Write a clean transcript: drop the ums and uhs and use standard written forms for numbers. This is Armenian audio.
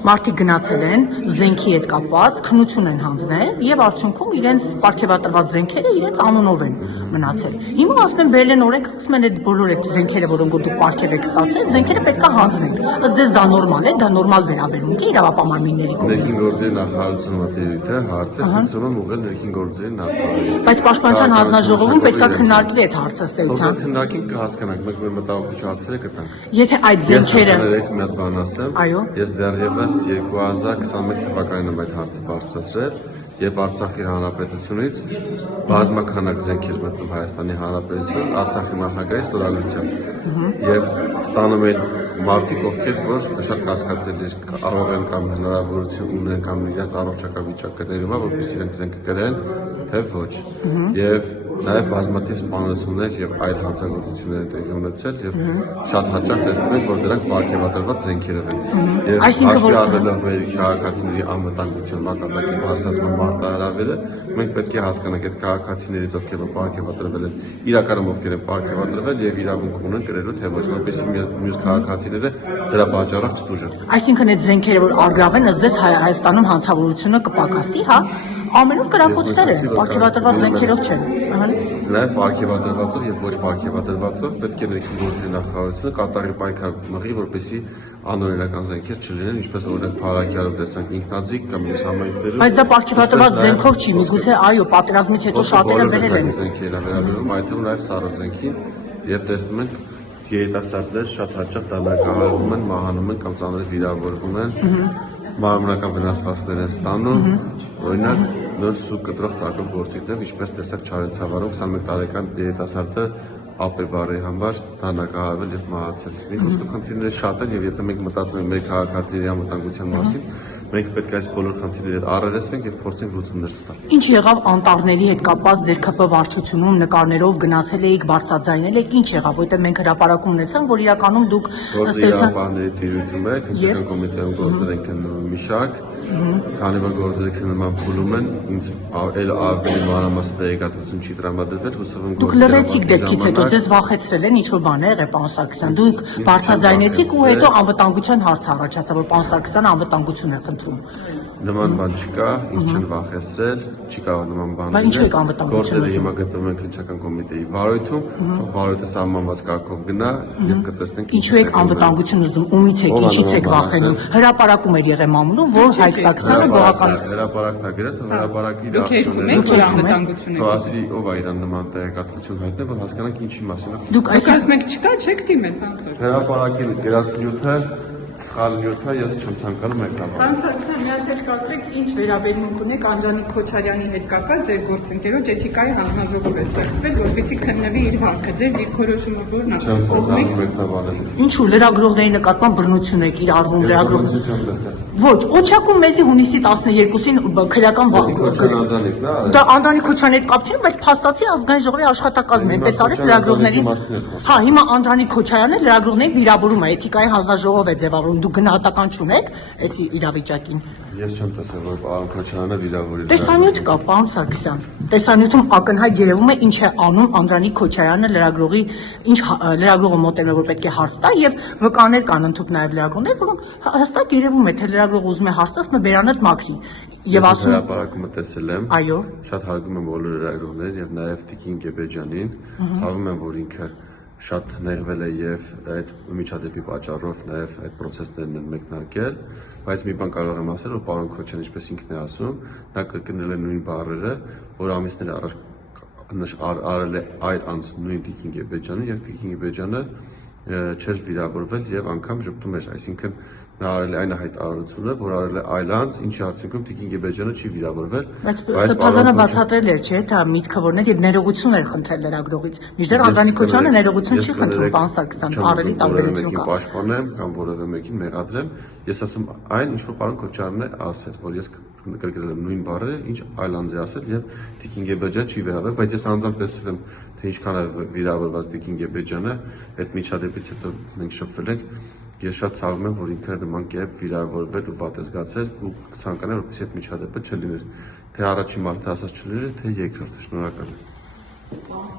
Մարդիկ գնացել են զենքի հետ կապված, քննություն են հանձնել եւ արդյունքում իրենց պարգևատրված զենքերը իրենց անունով են մնացել։ Հիմա ասում են բերել են օրենք, ասում են այդ բոլոր այդ զենքերը, որոնք դուք պարգև եք ստացել, զենքերը պետք է հանձնենք։ Ըստ ձեզ դա նորմալ է, դա նորմալ վերաբերմունք է իրավապահարմինների կողմից։ Ներքին գործերի նախարարությունը դերույթը հարցը փորձում է ուղղել ներքին գործերի նախարարին։ Բայց Պաշտպանության հանձնաժողովում պետք է քննարկվի այդ հարցը ըստ էության։ Քննարկին կհասկանանք, մենք մեր մտահոգիչ հարցերը կտանք։ Եթե այդ զենքերը մի հատ բան ասեմ, ես դեռևս 2021 թվականին եմ այդ հարցը բարձրացրել, երբ Արցախի հանրապետությունից բազմականակ զենքեր մտնում Հայաստանի Հանրապետություն, Արցախի նախագահի ստորագրությամբ։ Եվ ստանում են մարդիկ, ովքեր որ շատ կասկածելի կարող են կամ հնարավորություն ունեն կամ իրենց առողջական վիճակը ներումա, որպես իրենք զենքը կրեն, թե ոչ։ Եվ նաև բազմաթիվ սպանություններ եւ այլ հանցագործություններ են տեղի ունեցել եւ շատ հաճախ տեսնում ենք, որ դրանք պարգևատրված զենքեր են։ Եվ հաշվի առնելով մեր քաղաքացիների անվտանգության մակարդակի բարձրացման մարտահրավերը, մենք պետք է հասկանանք այդ քաղաքացիներից, ովքեր պարգևատրվել են, իրականում ովքեր են պարգևատրվել եւ իրավունք ունեն կրելու թե ոչ, որպեսզի մյուս քաղաքացիները դրա պատճառով չտուժեն։ Այսինքն այդ զենքերը, որ արգրավեն, ըստ ձեզ Հայաստանում հանցավորությունը կպակասի, հա? Ամենուր կրակոցներ են, պարգևատրված զենքերով չեն։ Նաև պարգևատրվածով եւ ոչ պարգևատրվածով պետք է ներքին գործերի նախարարությունը կատարի պայքար մղի, որպեսզի անօրինական զենքեր չլինեն, ինչպես օրինակ Փարաքյալով տեսանք ինքնաձիգ կամ մյուս համայնքներում։ Բայց դա պարգևատրված զենքով չի, միգուցե այո, պատերազմից հետո շատերը բերել են։ Զենքերը վերաբերում, այդ թվում նաև սառը զենքին, եւ տեսնում ենք երիտասարդներ շատ հաճախ դանդաղահարվում են, մահանում են կամ ծանր վիրավորվում են, մարմնական վնասվածքներ են ստանում, օրինակ նոր սուկ կտրող ծակով գործիքներ, ինչպես տեսակ Չարենցավարում 21 տարեկան երիտասարդը ապեբարի համար դանդաղահարվել եւ մահացել։ Մի խոսքով խնդիրները շատ են եւ եթե մենք մտածում ենք մեր քաղաքացիների անվտանգության մասին, մենք պետք է այս բոլոր խնդիրները առերեսվենք եւ փորձենք լուծումներ ստանալ։ Ինչ եղավ անտառների հետ կապված ձեր ԿՊ վարչությունում նկարներով գնացել էիք, բարձրաձայնել եք, ինչ եղավ, որտեղ մենք հրապարակում ունեցանք, որ իրականում դուք ըստ էության բաների դիրույթում եք, հնչական կոմիտեում գործեր են քննվում մի շարք, քանի որ գործերը քննման փուլում են, ինձ այլ ավելի մանրամասն տեղեկատվություն չի տրամադրվել, հուսով եմ դուք լրացիք դեպքից հետո ձեզ վախեցրել են ինչ-որ բան է եղել, պարոն Սարգսյան, դուք բարձրաձայնեցիք ու հետո անվտանգության հարց առաջացավ, որ պարոն Սարգսյանը անվտանգություն է խնդրում։ Նման բան չկա, ինձ չեն վախեցրել, չի կարող նման բան լինել։ Բայց ինչու եք անվտանգություն գործերը հիմա գտնվում են քննչական կոմիտեի վարույթում, թող վարույթը սահմանված կարգով գնա եւ կտեսնենք ինչու եք անվտանգություն ուզում, ումից եք, ինչից եք վախենում։ Հրապարակում էր եղել մամուլում, որ Հայկ Սարգսյանը գողական հրապարակն է գրել, թող հրապարակի անվտանգություն թող ասի ով է իրան նման տեղեկատվություն հայտնել, որ հասկանանք ինչի մասին է։ Դուք ասում եք չկա, չեք դիմել, հանցոր։ Հրապարակի գրած նյութը սխալ նյութը ես չեմ ցանկանում եկնաբանել։ Պարոն Սարգսյան, մի հատ էլ կասեք, ինչ վերաբերմունք ունեք Անդրանիկ Քոչարյանի հետ կապված ձեր գործընկերոջ էթիկայի հանձնաժողով է ստեղծվել, որպեսզի քննվի իր վարքը, ձեր դիրքորոշումը որն է։ Ինչու լրագրողների նկատմամբ բռնություն եք իրարվում լրագրողների։ Ոչ, Օչակում մեզի հունիսի 12-ին քրեական դա Անդրանիկ Քոչարյանի հետ կապ չունի, բայց փաստացի ազգային ժողովի աշխատակազմը այնպես արեց լրագրողներին։ Հա, հիմա Անդրանիկ Քոչարյանը լրագրողներին վիրավորում է, էթիկայի հանձնաժողով է ձևավորում, դուք գնահատական չունեք այս իրավիճակին։ Ես չեմ տեսել, որ պարոն Քոչարյանը վիրավորել է։ Տեսանյութ կա, պարոն Սարգսյան։ Տեսանյութում ակնհայտ երևում է ինչ է անում Անդրանիկ Քոչարյանը լրագրողի, ինչ լրագրողը մոտենում է, որ պետք է հարց տա եւ վկաներ կան ընդհանուր նաեւ լրագրողներ, որոնք հստակ երևում է, թե լրագրողը ուզում է հարց տա, ասում է բերանդ մաքրի։ Եվ ասում հրապարակումը տեսել եմ։ Այո։ Շատ հարգում եմ բոլոր լրագրողներին եւ նաեւ Տիկին Գեբեջյանին։ Ցավում եմ, որ ինքը շատ նեղվել է եւ այդ միջադեպի պատճառով նաեւ այդ process-ներն են մեկնարկել, բայց մի բան կարող եմ ասել, որ պարոն Քոչարյանը, ինչպես ինքն է ասում, նա կրկնել է նույն բառերը, որ ամիսներ առաջ արել է այլ անց նույն Տիկին Գեբեջյանը եւ Տիկին Գեբեջյանը չէր վիրավորվել եւ անգամ ճպտում էր, այսինքն նա արել է այն հայտարարությունը, որ արել է այլ անց, ինչի արդյունքում Տիկին Գեբեջյանը չի վիրավորվել։ Բայց Սրբազանը բացատրել էր, չէ՞, դա միտքը որն էր եւ ներողություն էր խնդրել լրագրողից։ Մինչդեռ Անդրանիկ Քոչարյանը ներողություն չի խնդրում, պարոն Սարգսյան, առելի տարբերություն կա։ Պաշտպանեմ կամ որևէ մեկին մեղադրեմ, ես ասում այն, ինչ որ պարոն Քոչարյանն է ասել, որ ես կրկնել եմ նույն բառերը, ինչ այլ անձ է ասել եւ Տիկին Գեբեջյանը չի վիրավորվել, բայց ես անձամբ տեսել եմ, թե ինչքան է վիրավորված Տիկին Գեբեջյանը, այդ միջադեպից հետո մենք շփվել ենք։ Ես շատ ցավում եմ, որ ինքը նման կերպ վիրավորվել ու վատ է զգացել ու կցանկանա, որպեսզի այդ միջադեպը չլիներ, թե առաջին մարդը ասած չլիներ, թե երկրորդը։ Շնորհակալ եմ։